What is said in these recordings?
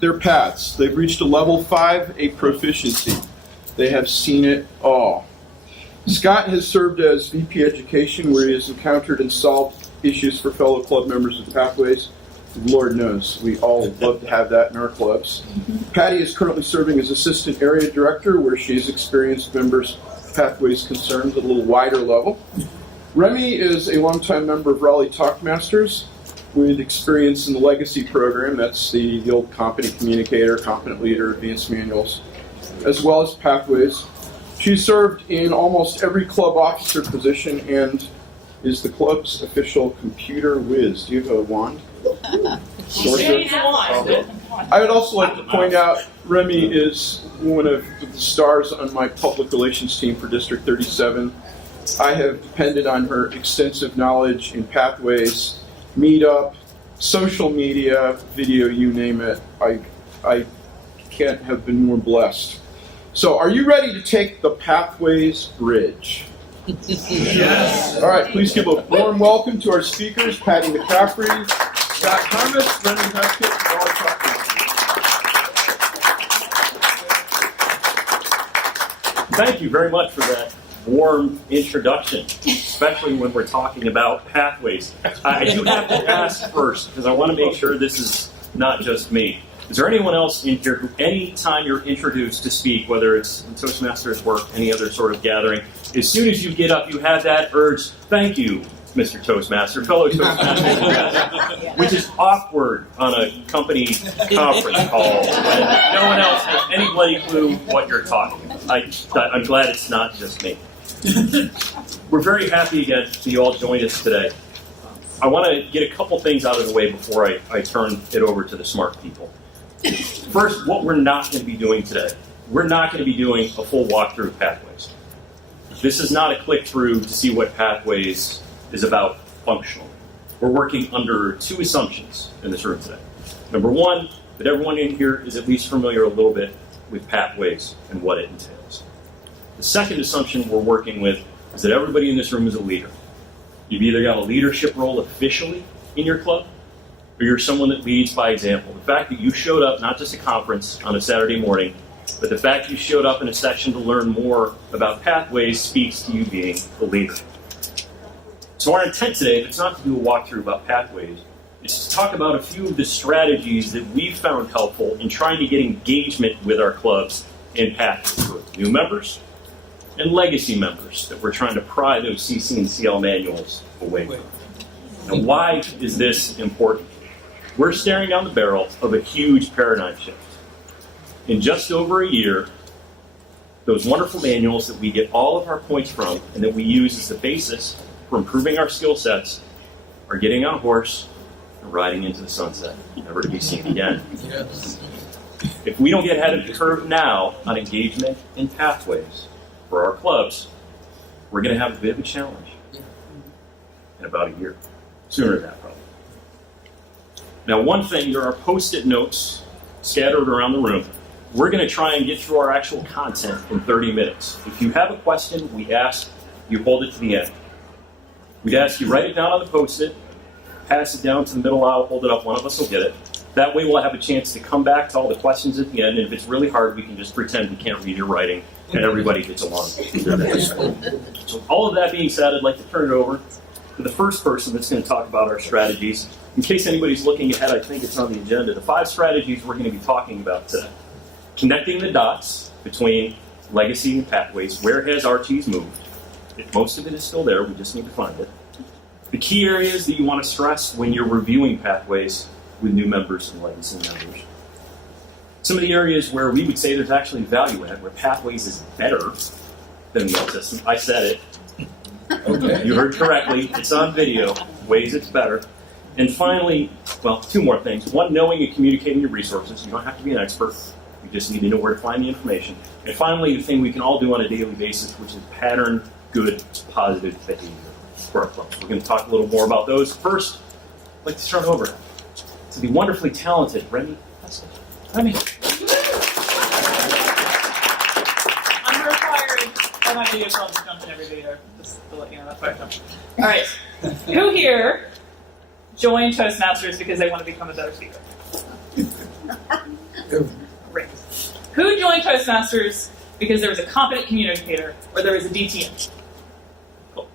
their paths. They've reached a level 5, a proficiency. They have seen it all. Scott has served as VP Education, where he has encountered and solved issues for fellow club members with Pathways. Lord knows, we all love to have that in our clubs. Patty is currently serving as Assistant Area Director, where she has experienced members' Pathways concerns at a little wider level. Remy is a longtime member of Raleigh Talkmasters with experience in the Legacy program. That's the old Competent Communicator, Competent Leader, Advanced Manuals, as well as Pathways. She served in almost every club officer position and is the club's official computer whiz. Do you have a wand? I would also like to point out Remy is one of the stars on my public relations team for District 37. I have depended on her extensive knowledge in Pathways, Meetup, social media, video, you name it. I can't have been more blessed. So are you ready to take the Pathways Bridge? Yes. All right, please give a warm welcome to our speakers, Patty McCaffrey, Scott Thomas, Remy Heskett, and Raleigh Talkmasters. Thank you very much for that warm introduction, especially when we're talking about Pathways. I do have to ask first, because I want to make sure this is not just me. Is there anyone else in here who, any time you're introduced to speak, whether it's in Toastmasters work, any other sort of gathering, as soon as you get up, you have that urge, thank you, Mr. Toastmaster, fellow Toastmaster, which is awkward on a company conference call when no one else has any bloody clue what you're talking about. I'm glad it's not just me. We're very happy again that you all joined us today. I want to get a couple things out of the way before I turn it over to the smart people. First, what we're not going to be doing today. We're not going to be doing a full walkthrough of Pathways. This is not a click through to see what Pathways is about functionally. We're working under two assumptions in this room today. Number one, that everyone in here is at least familiar a little bit with Pathways and what it entails. The second assumption we're working with is that everybody in this room is a leader. You've either got a leadership role officially in your club, or you're someone that leads by example. The fact that you showed up, not just a conference on a Saturday morning, but the fact you showed up in a section to learn more about Pathways speaks to you being a leader. So our intent today, it's not to do a walkthrough about Pathways, it's to talk about a few of the strategies that we've found helpful in trying to get engagement with our clubs in Pathways for new members and legacy members that we're trying to pry those CC and CL manuals away from. And why is this important? We're staring down the barrel of a huge paradigm shift. In just over a year, those wonderful manuals that we get all of our points from and that we use as the basis for improving our skill sets are getting on a horse and riding into the sunset, never to be seen again. Yes. If we don't get ahead of the curve now on engagement in Pathways for our clubs, we're going to have a bit of a challenge in about a year. Sooner than that, probably. Now, one thing, there are Post-it notes scattered around the room. We're going to try and get through our actual content in 30 minutes. If you have a question, we ask you hold it to the end. We'd ask you write it down on the Post-it, pass it down to the middle aisle, hold it up, one of us will get it. That way we'll have a chance to come back to all the questions at the end, and if it's really hard, we can just pretend we can't read your writing, and everybody gets along. So all of that being said, I'd like to turn it over to the first person that's going to talk about our strategies. In case anybody's looking ahead, I think it's on the agenda. The 5 strategies we're going to be talking about today. Connecting the dots between Legacy and Pathways. Where has RTs moved? Most of it is still there. We just need to find it. The key areas that you want to stress when you're reviewing Pathways with new members and Legacy members. Some of the areas where we would say there's actually value add, where Pathways is better than the old system. I said it. Okay. You heard correctly. It's on video. Ways it's better. And finally, well, 2 more things. One, knowing and communicating your resources. You don't have to be an expert. You just need to know where to find the information. And finally, the thing we can all do on a daily basis, which is pattern good, positive behavior for our clubs. We're going to talk a little more about those. First, I'd like to start over to the wonderfully talented Remy. Remy. I'm required by my video call to jump in every video, just to let you know, that's why I jumped. All right. Who here joined Toastmasters because they want to become a better speaker? Great. Who joined Toastmasters because there was a competent communicator or there was a DTM? Cool.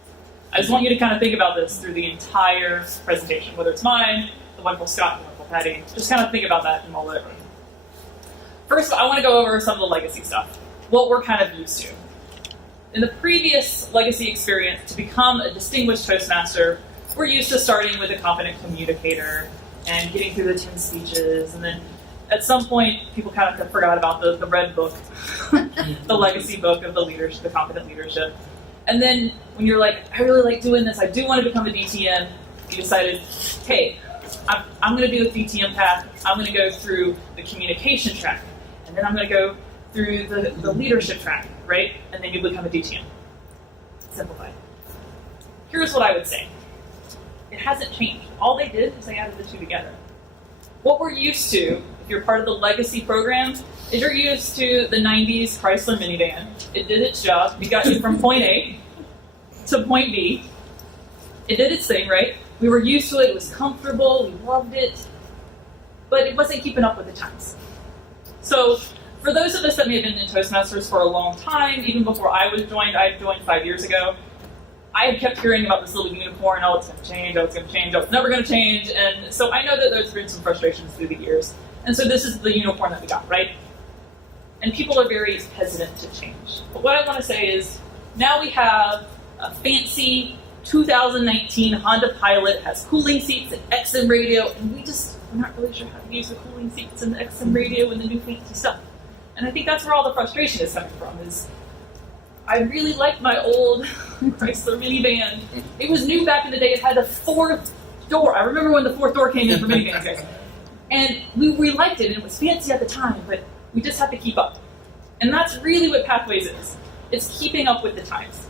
I just want you to kind of think about this through the entire presentation, whether it's mine, the one from Scott, the one from Patty. Just kind of think about that and mull it over. First, I want to go over some of the legacy stuff, what we're kind of used to. In the previous legacy experience, to become a distinguished Toastmaster, we're used to starting with a competent communicator and getting through the 10 speeches, and then at some point, people kind of forgot about the red book, the legacy book of the leadership, the competent leadership. And then when you're like, I really like doing this, I do want to become a DTM, you decided, hey, I'm going to do the DTM path, I'm going to go through the communication track, and then I'm going to go through the leadership track, right? And then you become a DTM. Simplified. Here's what I would say. It hasn't changed. All they did is they added the two together. What we're used to, if you're part of the legacy program, is you're used to the 90s Chrysler minivan. It did its job. It got you from point A to point B. It did its thing, right? We were used to it. It was comfortable. We loved it. But it wasn't keeping up with the times. So for those of us that may have been in Toastmasters for a long time, even before I joined 5 years ago, I had kept hearing about this little unicorn, oh, it's going to change, oh, it's going to change, oh, it's never going to change. And so I know that there's been some frustrations through the years. And so this is the unicorn that we got, right? And people are very hesitant to change. But what I want to say is, now we have a fancy 2019 Honda Pilot, has cooling seats and XM radio, and we're not really sure how to use the cooling seats and the XM radio and the new fancy stuff. And I think that's where all the frustration is coming from, is I really liked my old Chrysler minivan. It was new back in the day. It had a fourth door. I remember when the fourth door came in for minivans, guys. And we liked it, and it was fancy at the time, but we just have to keep up. And that's really what Pathways is. It's keeping up with the times.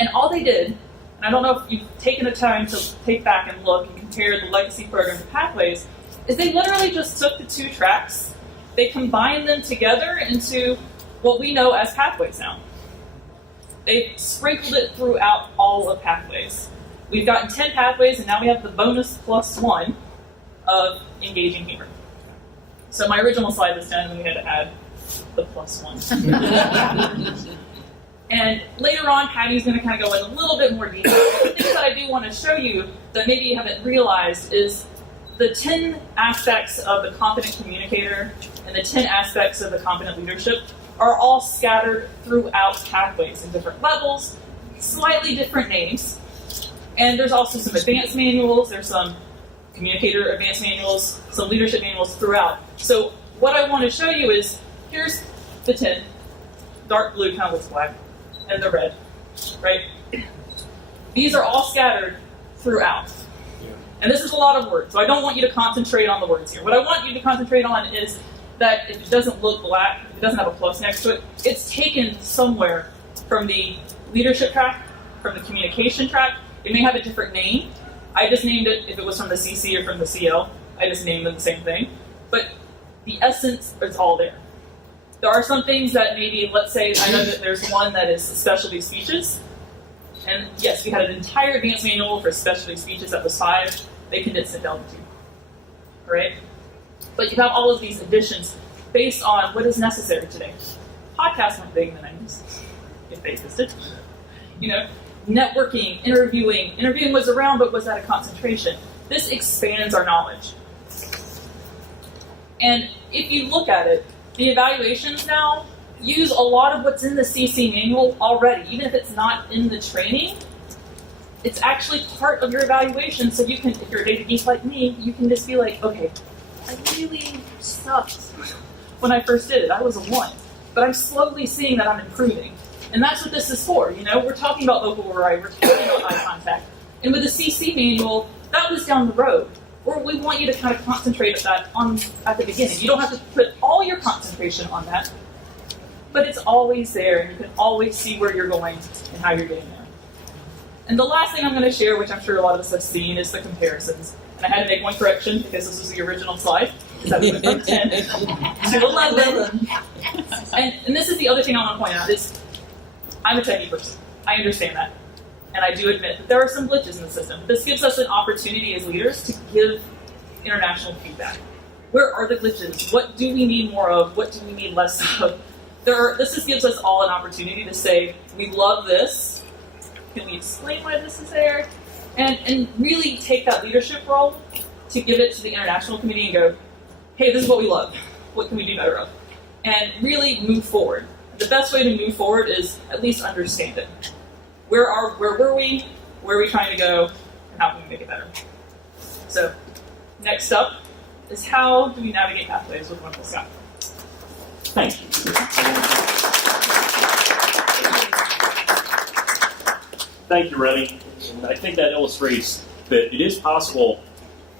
And all they did, and I don't know if you've taken the time to take back and look and compare the legacy program to Pathways, is they literally just took the two tracks, they combined them together into what we know as Pathways now. They've sprinkled it throughout all of Pathways. We've gotten 10 Pathways, and now we have the bonus +1 of engaging humor. So my original slide was 10, and we had to add the +1. And later on, Patty's going to kind of go in a little bit more detail. The things that I do want to show you that maybe you haven't realized is the 10 aspects of the competent communicator and the 10 aspects of the competent leadership are all scattered throughout Pathways in different levels, slightly different names. And there's also some advanced manuals, there's some communicator advanced manuals, some leadership manuals throughout. So what I want to show you is, here's the 10, dark blue kind of looks black, and the red, right? These are all scattered throughout. And this is a lot of words, so I don't want you to concentrate on the words here. What I want you to concentrate on is that if it doesn't look black, if it doesn't have a plus next to it, it's taken somewhere from the leadership track, from the communication track. It may have a different name. I just named it, if it was from the CC or from the CL, I just named them the same thing. But the essence is all there. There are some things that maybe, let's say, I know that there's one that is specialty speeches. And yes, we had an entire advanced manual for specialty speeches that was 5. They condensed it down to 2. All right? But you have all of these additions based on what is necessary today. Podcasts weren't big in the 90s, if they existed. Networking, interviewing. Interviewing was around, but was at a concentration. This expands our knowledge. And if you look at it, the evaluations now use a lot of what's in the CC manual already. Even if it's not in the training, it's actually part of your evaluation. So you can, if you're a data geek like me, you can just be like, okay, I really sucked when I first did it. I was a 1. But I'm slowly seeing that I'm improving. And that's what this is for. We're talking about local word, we're talking about eye contact. And with the CC manual, that was down the road. Or we want you to kind of concentrate at the beginning. You don't have to put all your concentration on that, but it's always there, and you can always see where you're going and how you're getting there. And the last thing I'm going to share, which I'm sure a lot of us have seen, is the comparisons. And I had to make one correction because this was the original slide. That we went from 10 to 11. And this is the other thing I want to point out is I'm a techie person. I understand that. And I do admit that there are some glitches in the system. This gives us an opportunity as leaders to give international feedback. Where are the glitches? What do we need more of? What do we need less of? This just gives us all an opportunity to say, we love this. Can we explain why this is there? And really take that leadership role to give it to the international committee and go, hey, this is what we love. What can we do better of? And really move forward. The best way to move forward is at least understand it. Where were we? Where are we trying to go? And how can we make it better? So, next up is how do we navigate pathways with Wonderful Scott? Thank you. Thank you, Remy. And I think that illustrates that it is possible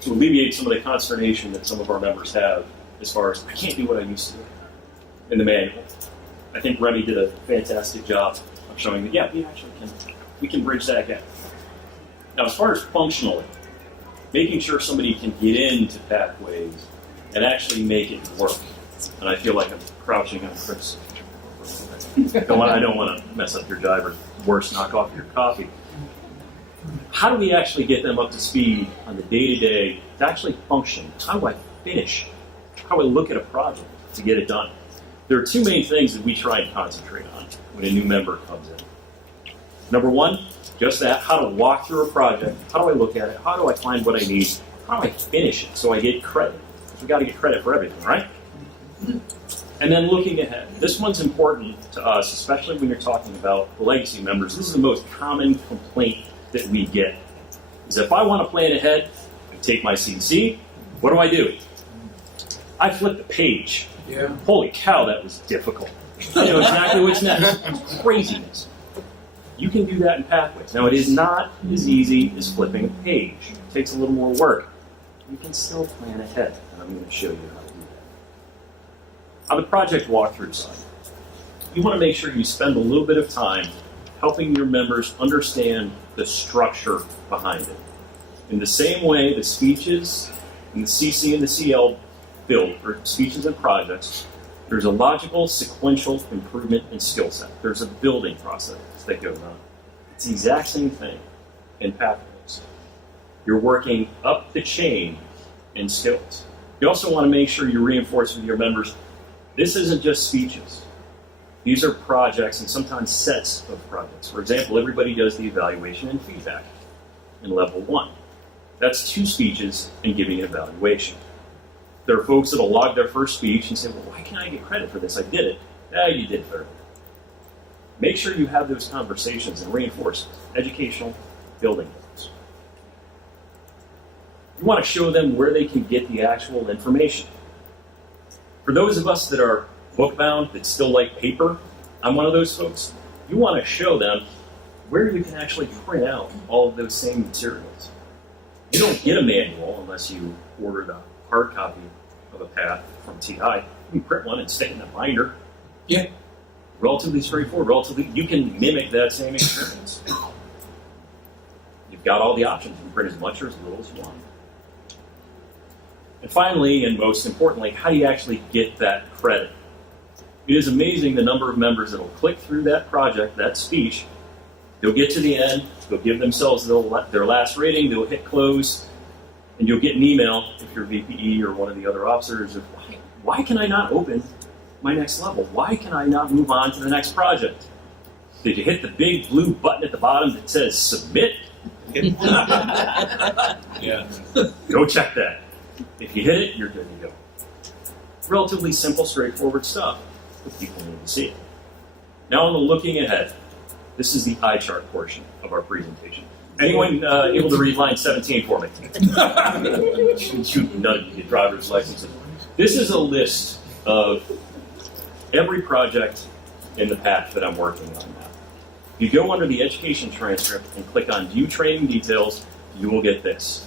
to alleviate some of the consternation that some of our members have as far as, I can't do what I used to do in the manual. I think Remy did a fantastic job of showing that, yeah, we can bridge that gap. Now, as far as functionally, making sure somebody can get into pathways and actually make it work. And I feel like I'm crouching on Chris. I don't want to mess up your jive or worse, knock off your coffee. How do we actually get them up to speed on the day-to-day to actually function? How do I finish? How do I look at a project to get it done? There are two main things that we try and concentrate on when a new member comes in. Number one, just that, how to walk through a project. How do I look at it? How do I find what I need? How do I finish it so I get credit? We got to get credit for everything, right? And then looking ahead. This one's important to us, especially when you're talking about the legacy members. This is the most common complaint that we get, is if I want to plan ahead and take my CDC, what do? I flip the page. Yeah. Holy cow, that was difficult. I know exactly what's next. Craziness. You can do that in Pathways. Now, it is not as easy as flipping a page. It takes a little more work. You can still plan ahead, and I'm going to show you how to do that. On the project walkthrough side, you want to make sure you spend a little bit of time helping your members understand the structure behind it. In the same way the speeches and the CC and the CL build for speeches and projects, there's a logical, sequential improvement in skill set. There's a building process that goes on. It's the exact same thing in Pathways. You're working up the chain in skills. You also want to make sure you reinforce with your members, this isn't just speeches. These are projects and sometimes sets of projects. For example, everybody does the evaluation and feedback in level 1. That's 2 speeches and giving an evaluation. There are folks that will log their first speech and say, well, why can't I get credit for this? I did it. Yeah, you did thoroughly. Make sure you have those conversations and reinforce educational building blocks. You want to show them where they can get the actual information. For those of us that are book-bound, that still like paper, I'm one of those folks. You want to show them where you can actually print out all of those same materials. You don't get a manual unless you order the hard copy of a path from TI. You can print one and stick it in a binder. Yeah. Relatively straightforward. You can mimic that same experience. You've got all the options. You can print as much or as little as you want. And finally, and most importantly, how do you actually get that credit? It is amazing the number of members that will click through that project, that speech. They'll get to the end. They'll give themselves their last rating. They'll hit close. And you'll get an email if you're VPE or one of the other officers of, why can I not open my next level? Why can I not move on to the next project? Did you hit the big blue button at the bottom that says submit? Yeah. Go check that. If you hit it, you're good to go. Relatively simple, straightforward stuff, but people need to see it. Now on the looking ahead, this is the eye chart portion of our presentation. Anyone able to read line 17 for me? None of you get driver's licenses. This is a list of every project in the path that I'm working on now. If you go under the education transcript and click on View Training Details, you will get this.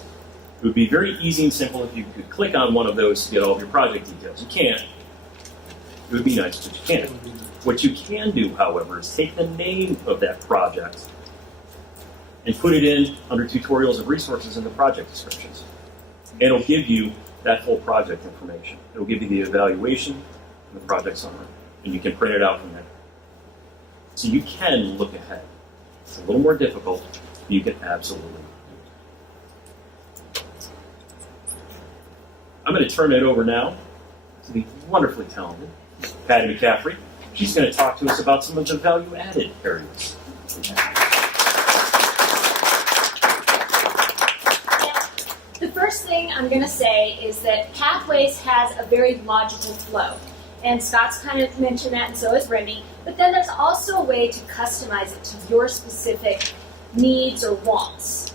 It would be very easy and simple if you could click on one of those to get all of your project details. You can't. It would be nice, but you can't. What you can do, however, is take the name of that project and put it in under tutorials and resources in the project descriptions. And it'll give you that full project information. It'll give you the evaluation and the project summary, and you can print it out from there. So you can look ahead. It's a little more difficult, but you can absolutely do it. I'm going to turn it over now to the wonderfully talented Patty McCaffrey. She's going to talk to us about some of the value-added areas. The first thing I'm going to say is that Pathways has a very logical flow. And Scott's kind of mentioned that, and so has Remy. But then there's also a way to customize it to your specific needs or wants.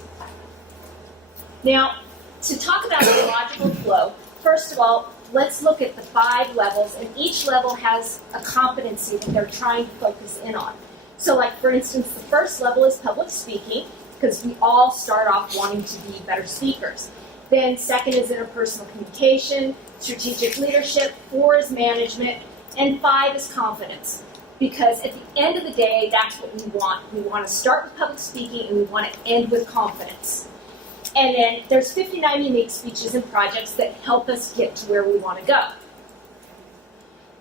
Now, to talk about the logical flow, first of all, let's look at the 5 levels, and each level has a competency that they're trying to focus in on. So, like, for instance, the first level is public speaking, because we all start off wanting to be better speakers. Then second is interpersonal communication, strategic leadership, 4 is management, and 5 is confidence. Because at the end of the day, that's what we want. We want to start with public speaking, and we want to end with confidence. And then there's 59 unique speeches and projects that help us get to where we want to go.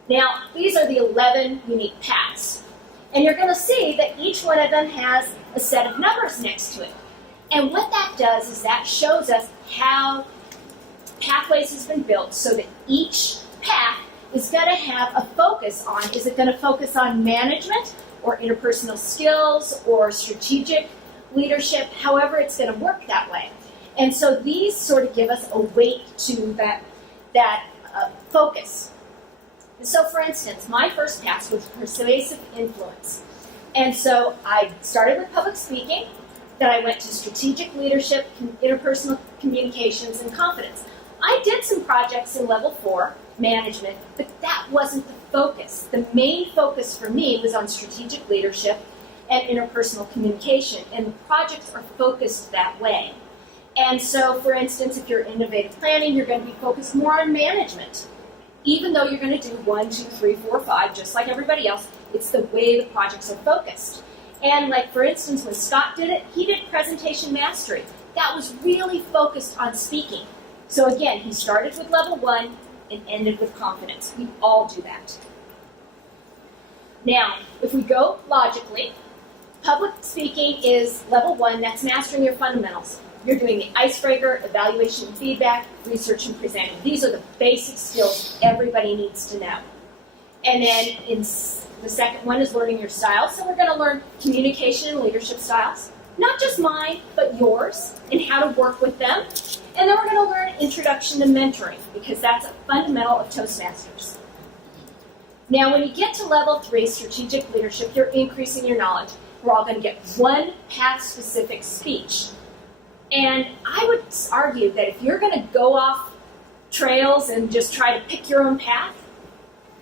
Now, these are the 11 unique paths. And you're going to see that each one of them has a set of numbers next to it. And what that does is that shows us how Pathways has been built so that each path is going to have a focus on, is it going to focus on management or interpersonal skills or strategic leadership, however it's going to work that way. And so these sort of give us a weight to that focus. So for instance, my first path was persuasive influence. And so I started with public speaking, then I went to strategic leadership, interpersonal communications, and confidence. I did some projects in level 4, management, but that wasn't the focus. The main focus for me was on strategic leadership and interpersonal communication, and the projects are focused that way. And so, for instance, if you're innovative planning, you're going to be focused more on management. Even though you're going to do 1, 2, 3, 4, 5, just like everybody else, it's the way the projects are focused. And like, for instance, when Scott did it, he did presentation mastery. That was really focused on speaking. So again, he started with level 1 and ended with confidence. We all do that. Now, if we go logically, public speaking is level 1, that's mastering your fundamentals. You're doing the icebreaker, evaluation and feedback, research and presenting. These are the basic skills everybody needs to know. And then in the second one is learning your styles. So we're going to learn communication and leadership styles. Not just mine, but yours, and how to work with them. And then we're going to learn introduction to mentoring, because that's a fundamental of Toastmasters. Now, when you get to level 3, strategic leadership, you're increasing your knowledge. We're all going to get one path-specific speech. And I would argue that if you're going to go off trails and just try to pick your own path,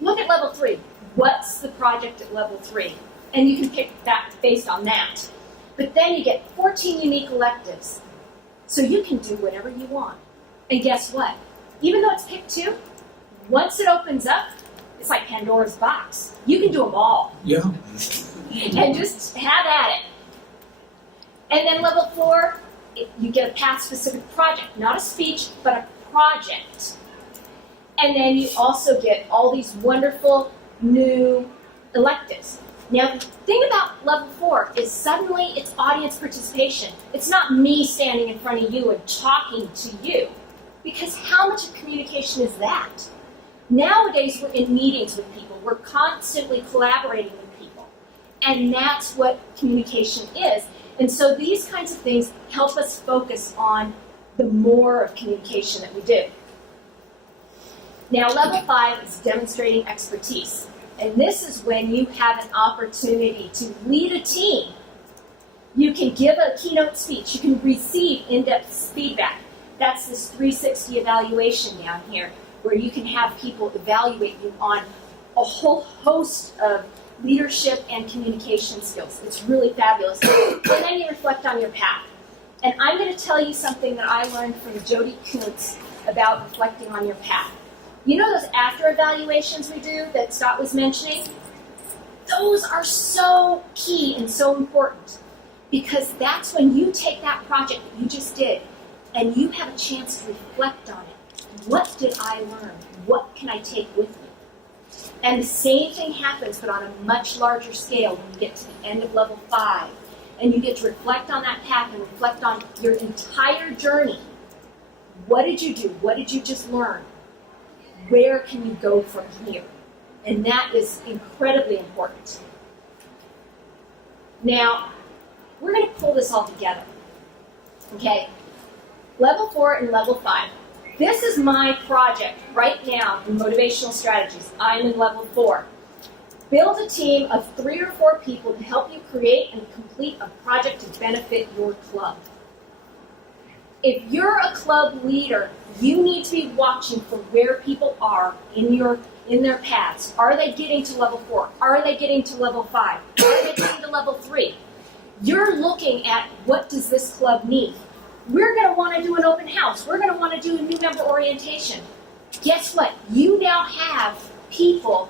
look at level 3. What's the project at level 3? And you can pick that based on that. But then you get 14 unique electives. So you can do whatever you want. And guess what? Even though it's pick 2, once it opens up, it's like Pandora's box. You can do them all. Yeah. And just have at it. And then level 4, you get a path-specific project. Not a speech, but a project. And then you also get all these wonderful new electives. Now, the thing about level 4 is suddenly it's audience participation. It's not me standing in front of you and talking to you. Because how much of communication is that? Nowadays, we're in meetings with people. We're constantly collaborating with people. And that's what communication is. And so these kinds of things help us focus on the more of communication that we do. Now, level 5 is demonstrating expertise. And this is when you have an opportunity to lead a team. You can give a keynote speech. You can receive in-depth feedback. That's this 360 evaluation down here, where you can have people evaluate you on a whole host of leadership and communication skills. It's really fabulous. And then you reflect on your path. And I'm going to tell you something that I learned from Jody Kuntz about reflecting on your path. You know those after evaluations we do that Scott was mentioning? Those are so key and so important, because that's when you take that project that you just did and you have a chance to reflect on it. What did I learn? What can I take with me? And the same thing happens, but on a much larger scale when you get to the end of level 5. And you get to reflect on that path and reflect on your entire journey. What did you do? What did you just learn? Where can you go from here? And that is incredibly important. Now, we're going to pull this all together. Okay? Level 4 and level 5. This is my project right now in motivational strategies. I'm in level 4. Build a team of 3 or 4 people to help you create and complete a project to benefit your club. If you're a club leader, you need to be watching for where people are in their paths. Are they getting to level 4? Are they getting to level 5? Are they getting to level 3? You're looking at what does this club need. We're going to want to do an open house. We're going to want to do a new member orientation. Guess what? You now have people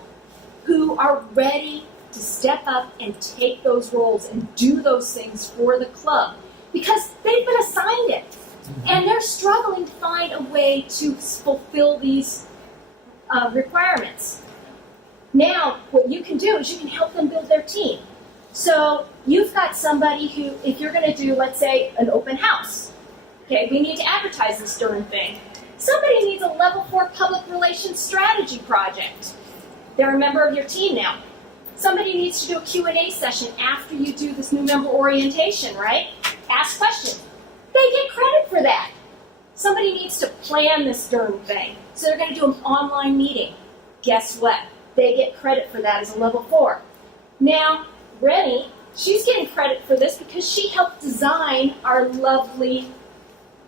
who are ready to step up and take those roles and do those things for the club because they've been assigned it. And they're struggling to find a way to fulfill these requirements. Now, what you can do is you can help them build their team. So you've got somebody who, if you're going to do, let's say, an open house, okay, we need to advertise this darn thing. Somebody needs a level 4 public relations strategy project. They're a member of your team now. Somebody needs to do a Q&A session after you do this new member orientation, right? Ask questions. They get credit for that. Somebody needs to plan this darn thing. So they're going to do an online meeting. Guess what? They get credit for that as a level 4. Now, Remy, she's getting credit for this because she helped design our lovely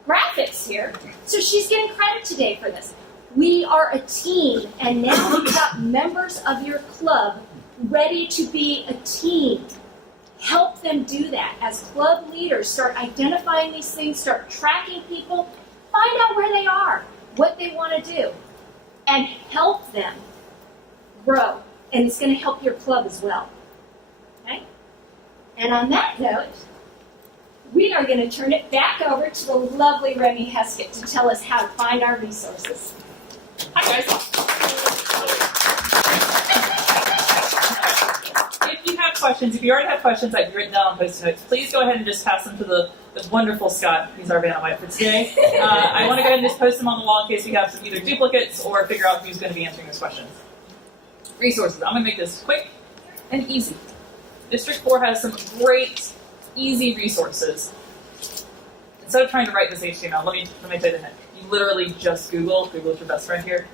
graphics here. So she's getting credit today for this. We are a team, and now you've got members of your club ready to be a team. Help them do that. As club leaders, start identifying these things, start tracking people, find out where they are, what they want to do, and help them grow. And it's going to help your club as well. Okay? And on that note, we are going to turn it back over to the lovely Remy Heskett to tell us how to find our resources. Hi, guys. If you have questions, if you already have questions I've written down on Post-it notes, please go ahead and just pass them to the wonderful Scott. He's our Vanna White for today. I want to go ahead and just post them on the wall in case we have some either duplicates or figure out who's going to be answering those questions. Resources. I'm going to make this quick and easy. District 4 has some great, easy resources. Instead of trying to write this HTML, let me tell you the hint. You literally just Google's your best friend here,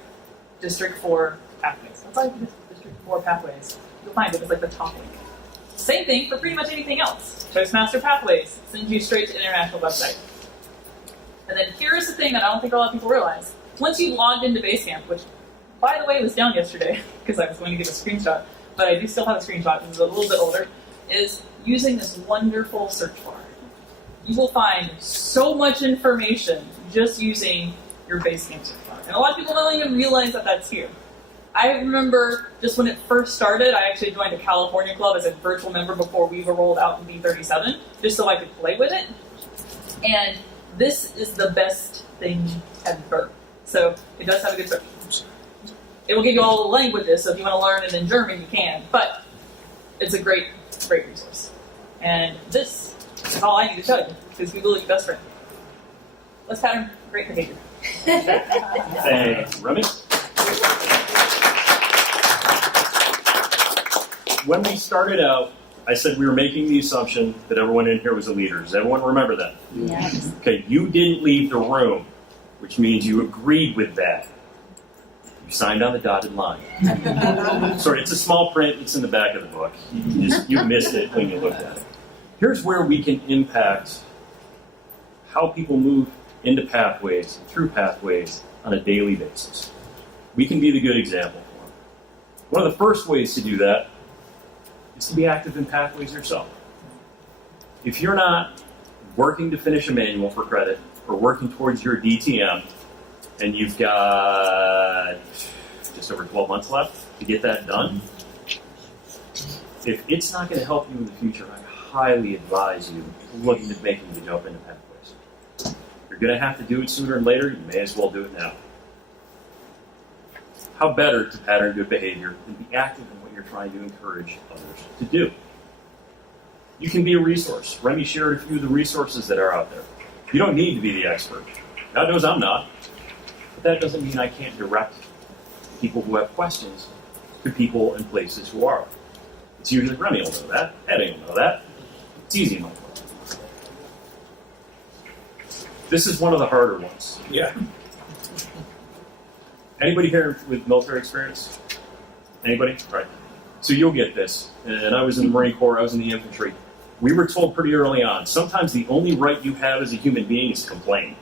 District 4 pathways. That's all you can do, District 4 pathways. You'll find it, it's like the top link. Same thing for pretty much anything else. Toastmaster Pathways sends you straight to the international website. And then here's the thing that I don't think a lot of people realize. Once you logged into Basecamp, which, by the way, was down yesterday, because I was going to give a screenshot, but I do still have a screenshot, because it's a little bit older, is using this wonderful search bar. You will find so much information just using your Basecamp search bar. And a lot of people don't even realize that that's here. I remember just when it first started, I actually joined a California club as a virtual member before we were rolled out in B37, just so I could play with it. And this is the best thing ever. So it does have a good search. It will give you all the languages, so if you want to learn it in German, you can. But it's a great, great resource. And this is all I need to tell you, because Google is your best friend. Let's pattern great behavior. Thanks, Remy. When we started out, I said we were making the assumption that everyone in here was a leader. Does everyone remember that? Yes. Okay, you didn't leave the room, which means you agreed with that. You signed on the dotted line. Sorry, it's a small print. It's in the back of the book. You missed it when you looked at it. Here's where we can impact how people move into pathways, through pathways on a daily basis. We can be the good example for them. One of the first ways to do that is to be active in pathways yourself. If you're not working to finish a manual for credit or working towards your DTM, and you've got just over 12 months left to get that done, if it's not going to help you in the future, I highly advise you looking at making the jump into pathways. You're going to have to do it sooner or later, you may as well do it now. How better to pattern good behavior than be active in what you're trying to encourage others to do? You can be a resource. Remy shared a few of the resources that are out there. You don't need to be the expert. God knows I'm not. But that doesn't mean I can't direct people who have questions to people and places who are. It's usually Remy will know that. Eddie will know that. It's easy enough. This is one of the harder ones. Yeah. Anybody here with military experience? Anybody? Right. So you'll get this. And I was in the Marine Corps, I was in the infantry. We were told pretty early on, sometimes the only right you have as a human being is to complain.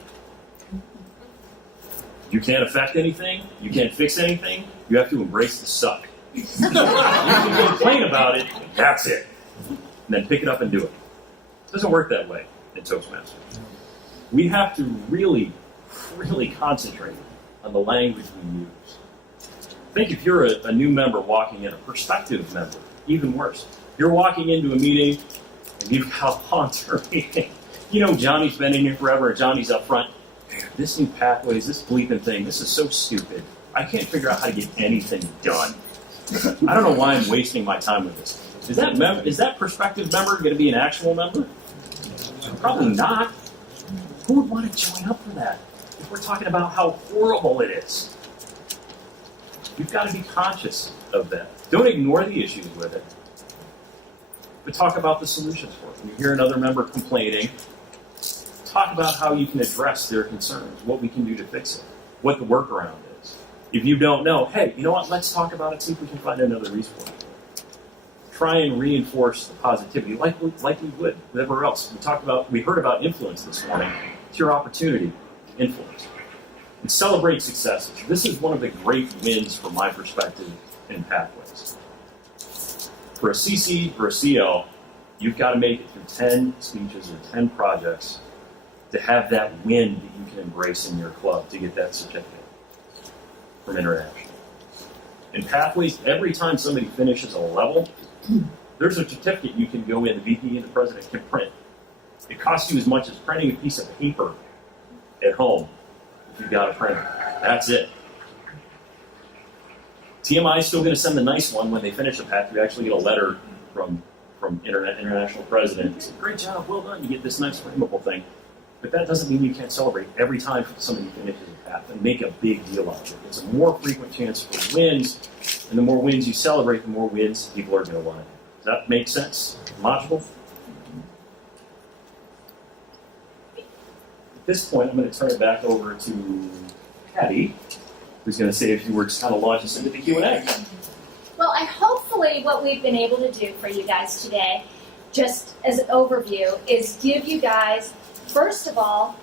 You can't affect anything, you can't fix anything, you have to embrace the suck. You can complain about it, that's it. And then pick it up and do it. It doesn't work that way in Toastmasters. We have to really, really concentrate on the language we use. I think if you're a new member walking in, a prospective member, even worse. You're walking into a meeting and you've got a long-term meeting. You know Johnny's been in here forever and Johnny's up front. This new pathways, this bleeping thing, this is so stupid. I can't figure out how to get anything done. I don't know why I'm wasting my time with this. Is that prospective member going to be an actual member? Probably not. Who would want to join up for that if we're talking about how horrible it is? You've got to be conscious of that. Don't ignore the issues with it, but talk about the solutions for it. When you hear another member complaining, talk about how you can address their concerns, what we can do to fix it, what the workaround is. If you don't know, hey, you know what, let's talk about it, see if we can find another resource. Try and reinforce the positivity like we would whatever else. We heard about influence this morning. It's your opportunity to influence. And celebrate successes. This is one of the great wins from my perspective in Pathways. For a CC or a CL, you've got to make it through 10 speeches or 10 projects to have that win that you can embrace in your club to get that certificate from International. In Pathways, every time somebody finishes a level, there's a certificate you can go in, the VP and the president can print. It costs you as much as printing a piece of paper at home if you've got a printer. That's it. TMI is still going to send the nice one when they finish the path. You actually get a letter from International President. It's great job, well done. You get this nice frameable thing. But that doesn't mean you can't celebrate every time somebody finishes a path and make a big deal out of it. It's a more frequent chance for wins, and the more wins you celebrate, the more wins people are going to want to do. Does that make sense? Logical? At this point, I'm going to turn it back over to Patty, who's going to say a few words to kind of launch us into the Q&A. Well, hopefully what we've been able to do for you guys today, just as an overview, is give you guys, first of all,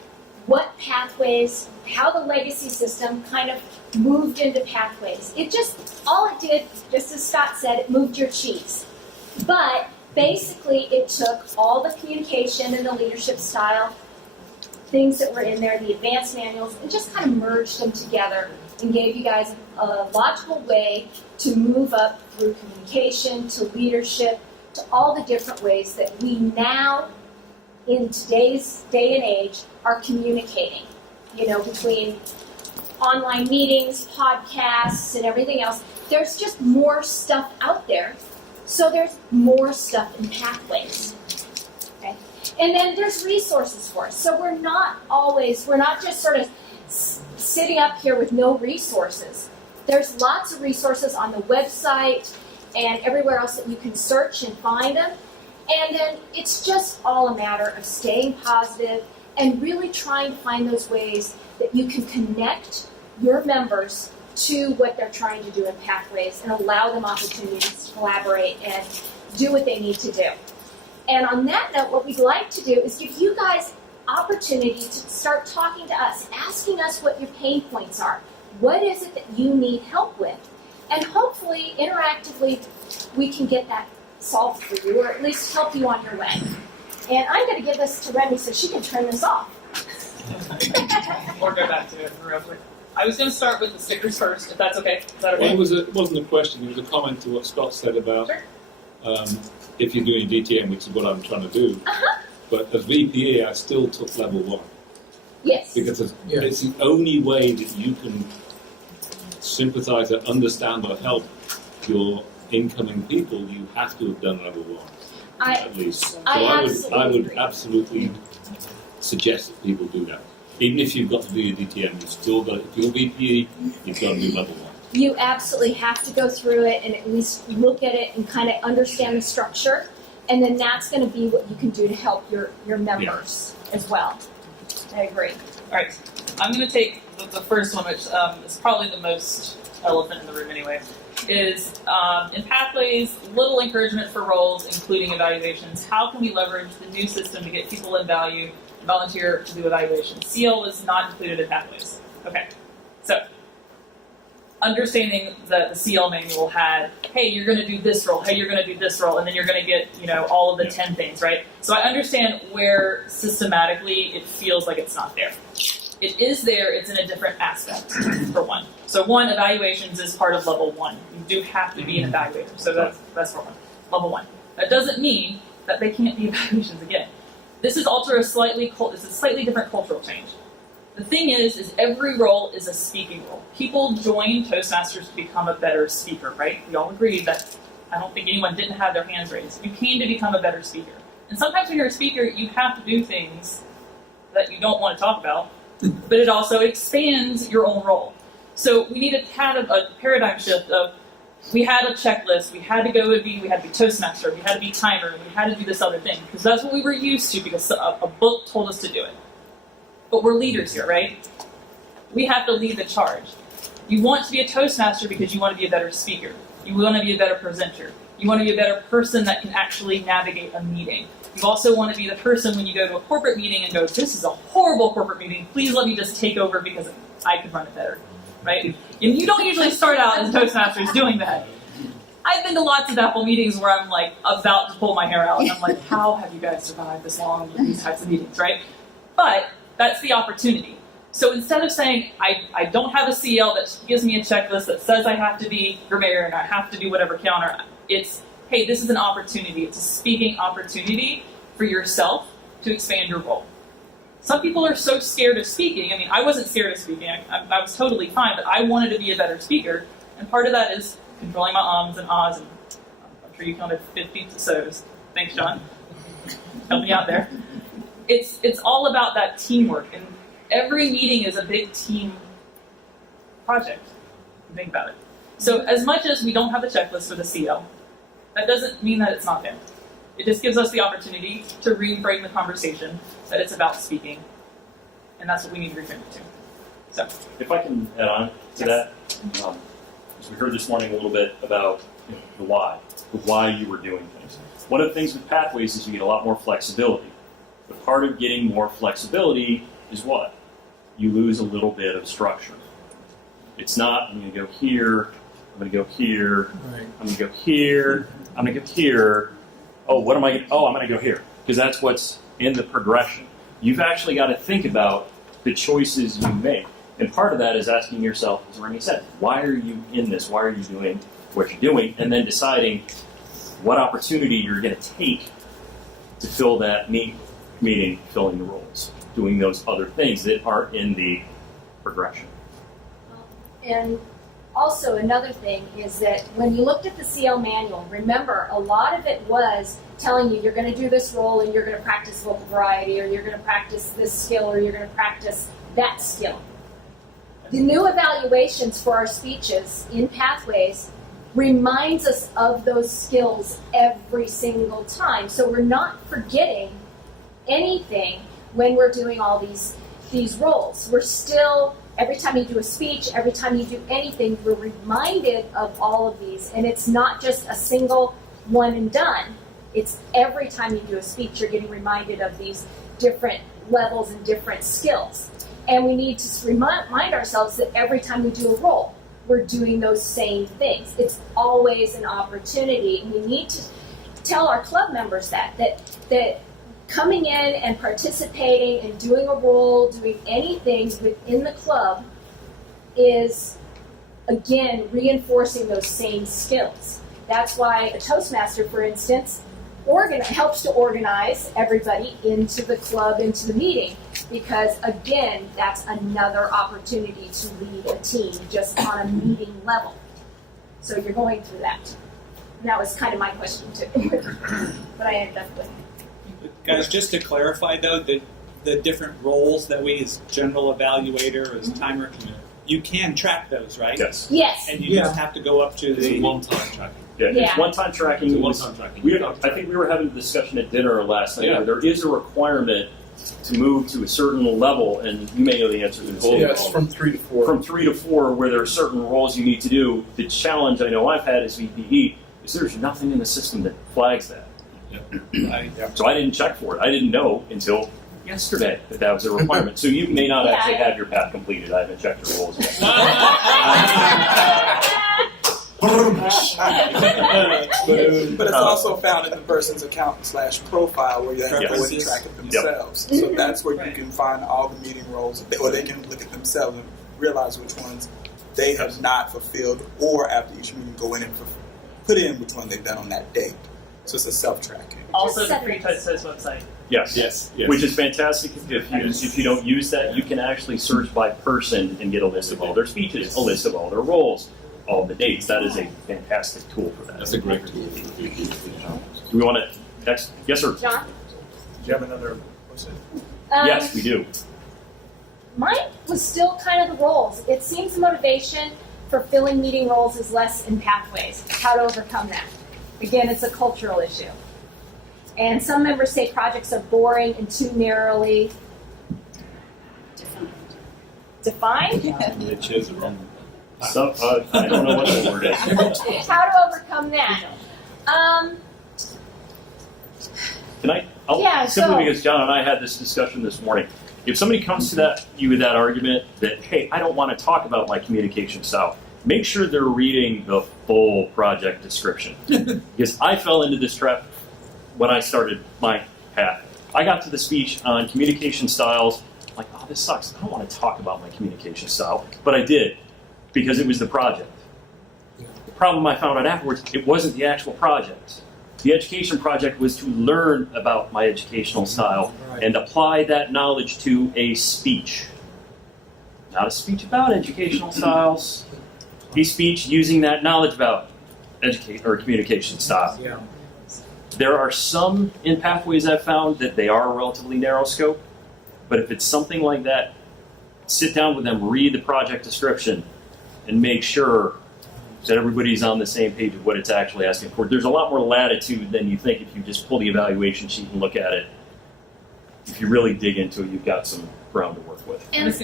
what Pathways, how the legacy system kind of moved into Pathways. All it did, just as Scott said, it moved your cheese. But basically it took all the communication and the leadership style, things that were in there, the advanced manuals, and just kind of merged them together and gave you guys a logical way to move up through communication, to leadership, to all the different ways that we now, in today's day and age, are communicating, between online meetings, podcasts, and everything else. There's just more stuff out there. So there's more stuff in Pathways. Okay? And then there's resources for us. So we're not just sort of sitting up here with no resources. There's lots of resources on the website and everywhere else that you can search and find them. And then it's just all a matter of staying positive and really trying to find those ways that you can connect your members to what they're trying to do in Pathways and allow them opportunities to collaborate and do what they need to do. And on that note, what we'd like to do is give you guys opportunity to start talking to us, asking us what your pain points are. What is it that you need help with? And hopefully, interactively, we can get that solved for you, or at least help you on your way. And I'm going to give this to Remy so she can turn this off. Or go back to it real quick. I was going to start with the stickers first, if that's okay. Is that okay? Well, it wasn't a question, it was a comment to what Scott said about Sure. if you're doing DTM, which is what I'm trying to do. But as VPA, I still took level 1. Yes. Because it's the only way that you can sympathize or understand or help your incoming people. You have to have done level 1, at least. So I I absolutely would agree. absolutely suggest that people do that. Even if you've got to do your DTM, you've still got, if you're VPE, you've got to do level 1. You absolutely have to go through it and at least look at it and kind of understand the structure. And then that's going to be what you can do to help your members as well. I agree. All right, I'm going to take the first one, which is probably the most elephant in the room anyway, is in Pathways, little encouragement for roles, including evaluations. How can we leverage the new system to get people in value, volunteer to do evaluations? CL was not included in Pathways. Okay, so understanding that the CL manual had, hey, you're going to do this role, hey, you're going to do this role, and then you're going to get, all of the 10 things, right? So I understand where systematically it feels like it's not there. It is there, it's in a different aspect, for one. So one, evaluations is part of level 1. You do have to be an evaluator, so that's for one. Level 1. That doesn't mean that they can't be evaluations again. This is a slightly different cultural change. The thing is every role is a speaking role. People join Toastmasters to become a better speaker, right? We all agree that I don't think anyone didn't have their hands raised. You came to become a better speaker. And sometimes when you're a speaker, you have to do things that you don't want to talk about, but it also expands your own role. So we needed to have a paradigm shift of, we had a checklist, we had to be Toastmaster, we had to be timer, and we had to do this other thing, because that's what we were used to, because a book told us to do it. But we're leaders here, right? We have to lead the charge. You want to be a Toastmaster because you want to be a better speaker. You want to be a better presenter. You want to be a better person that can actually navigate a meeting. You also want to be the person when you go to a corporate meeting and go, this is a horrible corporate meeting, please let me just take over because I could run it better, right? And you don't usually start out as Toastmasters doing that. I've been to lots of Apple meetings where I'm like about to pull my hair out and I'm like, how have you guys survived this long with these types of meetings, right? But that's the opportunity. So instead of saying, I don't have a CL that gives me a checklist that says I have to be grammar and I have to do whatever counter, it's, hey, this is an opportunity. It's a speaking opportunity for yourself to expand your role. Some people are so scared of speaking. I mean, I wasn't scared of speaking. I was totally fine, but I wanted to be a better speaker. And part of that is controlling my ums and ahs. And I'm sure you counted 50 so's. Thanks, John. Help me out there. It's all about that teamwork, and every meeting is a big team project. Think about it. So as much as we don't have a checklist for the CL, that doesn't mean that it's not there. It just gives us the opportunity to reframe the conversation that it's about speaking, and that's what we need to reframe it to. So, if I can add on to that, as we heard this morning a little bit about the why you were doing things. One of the things with Pathways is you get a lot more flexibility. But part of getting more flexibility is what? You lose a little bit of structure. It's not, I'm going to go here, I'm going to go here, right. I'm going to go here, I'm going to go here. Oh, what am I going to, I'm going to go here. Because that's what's in the progression. You've actually got to think about the choices you make. And part of that is asking yourself, as Remy said, why are you in this? Why are you doing what you're doing? And then deciding what opportunity you're going to take to fill that meeting, filling the roles, doing those other things that are in the progression. And also another thing is that when you looked at the CL manual, remember a lot of it was telling you you're going to do this role and you're going to practice vocal variety, or you're going to practice this skill, or you're going to practice that skill. The new evaluations for our speeches in Pathways reminds us of those skills every single time. So we're not forgetting anything when we're doing all these roles. We're still, every time you do a speech, every time you do anything, we're reminded of all of these. And it's not just a single one and done. It's every time you do a speech, you're getting reminded of these different levels and different skills. And we need to remind ourselves that every time we do a role, we're doing those same things. It's always an opportunity. And we need to tell our club members that coming in and participating and doing a role, doing anything within the club is, again, reinforcing those same skills. That's why a Toastmaster, for instance, helps to organize everybody into the club, into the meeting, because, again, that's another opportunity to lead a team just on a meeting level. So you're going through that. And that was kind of my question, too. But I ended up with Guys, just to clarify, though, the the different roles that we, as general evaluator, as timer, you can track those, right? Yes. Yes. And you just have to go up to It's a the. one-time tracking. Yeah. Yeah. It's one-time tracking. It's a It was- one-time tracking. We, I think we were having a discussion at dinner last night. Yeah. Where there is a requirement to move to a certain level, and you may know the answer to this. Yeah, it's from 3 to 4. From 3 to 4, where there are certain roles you need to do. The challenge I know I've had as VPE is there's nothing in the system that flags that. So I didn't check for it. I didn't know until yesterday that that was a requirement. So you may not Yeah, actually I- have your path completed. I haven't checked your roles yet. But it's also found in the person's account / profile where you have to go and Yes. track it themselves. So that's where you can find all the meeting roles, or they can look at themselves and realize which ones they have not fulfilled, or after each meeting go in and put in which one they've done on that date. So it's a self-tracking. Also, the Just Free Touch Says website. Yes. Yes. Which is fantastic. If you don't use that, you can actually search by person and get a list of all their speeches, a list of all their roles, all the dates. That is a fantastic tool for that. That's a great tool. Do we want to next? Yes, sir. John? Do you have another question? Yes, we do. Mine was still kind of the roles. It seems the motivation for filling meeting roles is less in pathways. How to overcome that? Again, it's a cultural issue. And some members say projects are boring and too narrowly defined. The chairs are on. So, I don't know what the word is. How to overcome that? Can I? Yeah, Simply so- because John and I had this discussion this morning. If somebody comes to you with that argument that, hey, I don't want to talk about my communication style, make sure they're reading the full project description. Because I fell into this trap when I started my path. I got to the speech on communication styles, like, oh, this sucks. I don't want to talk about my communication style. But I did, because it was the project. The problem I found out afterwards, it wasn't the actual project. The education project was to learn about my educational style and apply that knowledge to a speech. Not a speech about educational styles, a speech using that knowledge about communication style. Yeah. There are some in Pathways I've found that they are relatively narrow scope, but if it's something like that, sit down with them, read the project description, and make sure that everybody's on the same page of what it's actually asking for. There's a lot more latitude than you think if you just pull the evaluation sheet and look at it. If you really dig into it, you've got some ground to work with. I'm just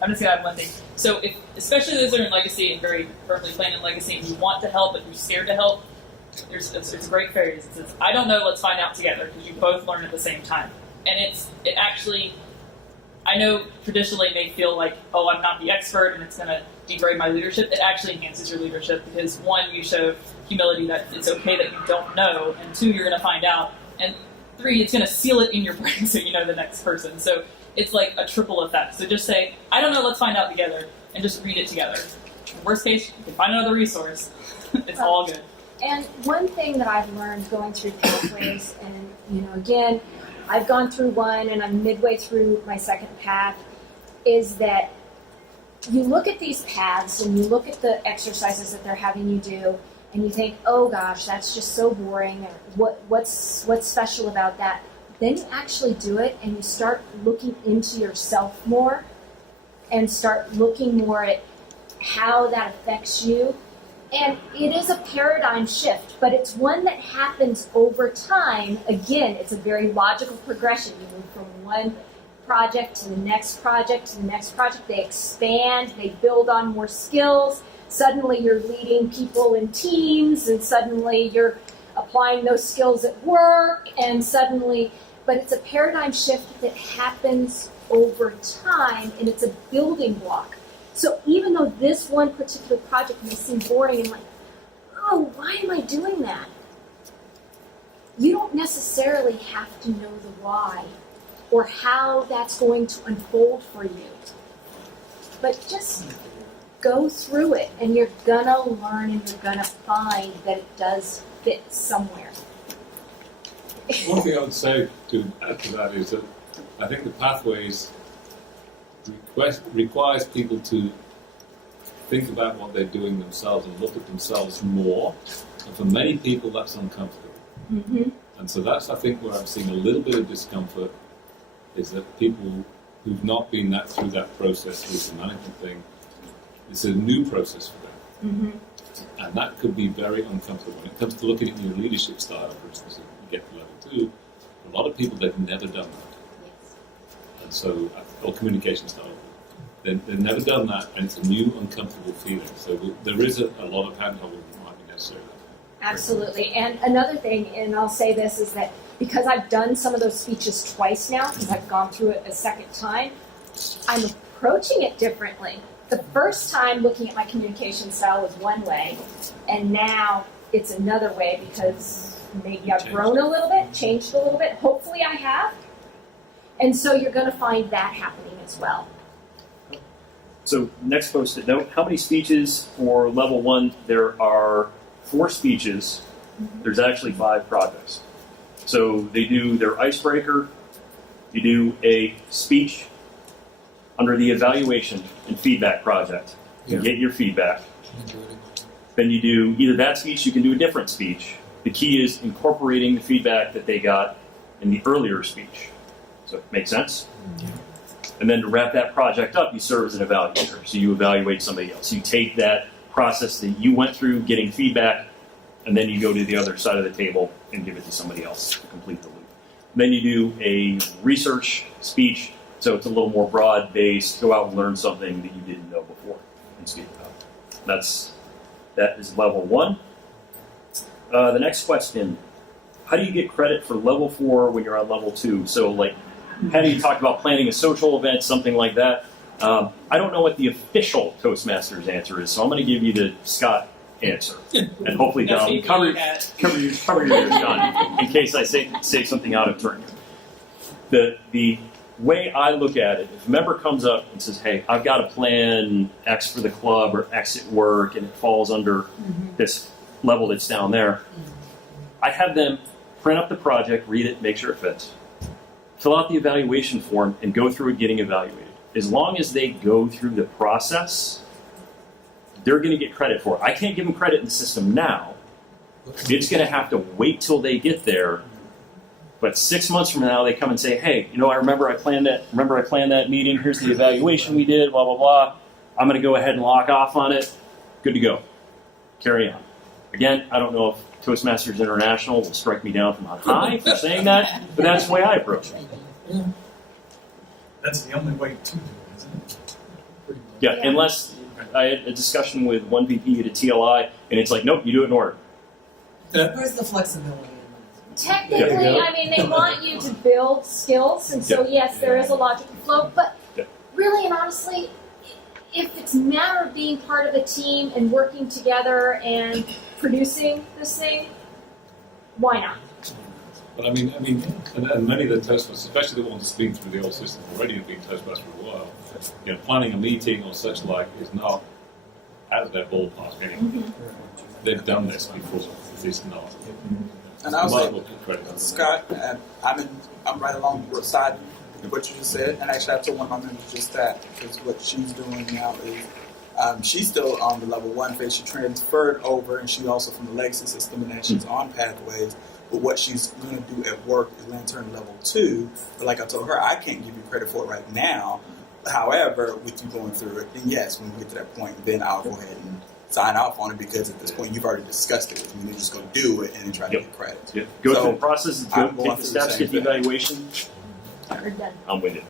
gonna add one thing. So, if especially those that are in legacy and very firmly playing in legacy, and you want to help but you're scared to help, it's a great phrase. It says, "I don't know. Let's find out together," because you both learn at the same time. And it actually, I know traditionally it may feel like, oh, I'm not the expert and it's gonna degrade my leadership. It actually enhances your leadership because one, you show humility that it's okay that you don't know, and two, you're gonna find out, and three, it's gonna seal it in your brain so you know the next person. So it's like a triple effect. So just say, I don't know, let's find out together, and just read it together. Worst case, you can find another resource. It's all good. And one thing that I've learned going through Pathways, and again, I've gone through one and I'm midway through my second path, is that you look at these paths and you look at the exercises that they're having you do, and you think, oh gosh, that's just so boring, or what's special about that? Then you actually do it and you start looking into yourself more and start looking more at how that affects you. And it is a paradigm shift, but it's one that happens over time. Again, it's a very logical progression. You move from one project to the next project to the next project. They expand, they build on more skills. Suddenly you're leading people in teams, and suddenly you're applying those skills at work, and suddenly, but it's a paradigm shift that happens over time, and it's a building block. So even though this one particular project may seem boring and like, oh, why am I doing that? You don't necessarily have to know the why or how that's going to unfold for you. But just go through it and you're gonna learn and you're gonna find that it does fit somewhere. One thing I would say to add to that is that I think the Pathways requires people to think about what they're doing themselves and look at themselves more. And for many people, that's uncomfortable. Mm-hmm. And so that's, I think, where I'm seeing a little bit of discomfort is that people who've not been through that process with the management thing, it's a new process for them. And that could be very uncomfortable. When it comes to looking at your leadership style, for instance, if you get to level 2, a lot of people, they've never done that. And so, or communication style. They've never done that, and it's a new, uncomfortable feeling. So there is a lot of hand-holding that might be necessary. Absolutely. And another thing, and I'll say this, is that because I've done some of those speeches twice now, because I've gone through it a second time, I'm approaching it differently. The first time looking at my communication style was one way, and now it's another way because maybe I've grown a little bit, changed a little bit. Hopefully I have. And so you're going to find that happening as well. So next post-it note, how many speeches for level 1? There are 4 speeches. There's actually 5 projects. So they do their icebreaker, you do a speech under the evaluation and feedback project. You get your feedback. Then you do either that speech, you can do a different speech. The key is incorporating the feedback that they got in the earlier speech. So make sense? And then to wrap that project up, you serve as an evaluator. So you evaluate somebody else. You take that process that you went through getting feedback, and then you go to the other side of the table and give it to somebody else to complete the loop. Then you do a research speech, so it's a little more broad-based, go out and learn something that you didn't know before and speak about it. That is level 1. The next question, how do you get credit for level 4 when you're on level 2? So like, Patty talked about planning a social event, something like that. I don't know what the official Toastmasters answer is, so I'm going to give you the Scott answer. And hopefully, Don, cover your ears, Don, in case I say something out of turn. The way I look at it, if a member comes up and says, hey, I've got a plan X for the club or X at work, and it falls under this level that's down there, I have them print up the project, read it, make sure it fits. Fill out the evaluation form and go through it getting evaluated. As long as they go through the process, they're going to get credit for it. I can't give them credit in the system now. It's going to have to wait till they get there. But 6 months from now, they come and say, hey, I remember I planned that meeting. Here's the evaluation we did, blah, blah, blah. I'm going to go ahead and lock off on it. Good to go. Carry on. Again, I don't know if Toastmasters International will strike me down from on high for saying that, but that's the way I approach it. That's the only way to do it, isn't it? Yeah, unless I had a discussion with one VP at a TLI, and it's like, nope, you do it in order. Where's the flexibility? Technically, they want you to build skills, and so yes, there is a logical flow, but really and honestly, if it's a matter of being part of a team and working together and producing this thing, why not? But and many of the Toastmasters, especially the ones that's been through the old system already and been Toastmasters for a while, planning a meeting or such like is not out of their ballpark anyway. They've done this before. It's not. And I was Might like, as well give credit. Scott, I'm right along your side with what you just said, and actually I told one of my members just that, because what she's doing now is she's still on the level 1 phase. She transferred over, and she's also from the legacy system, and then she's on Pathways. But what she's going to do at work is land turn level 2. But like I told her, I can't give you credit for it right now. However, with you going through it, then yes, when we get to that point, then I'll go ahead and sign off on it, because at this point you've already discussed it with me. You're just going to do it and then try to get credit. Go So, through the process, I'm going take the through the steps, same get the thing. evaluation. We're done. I'm with it.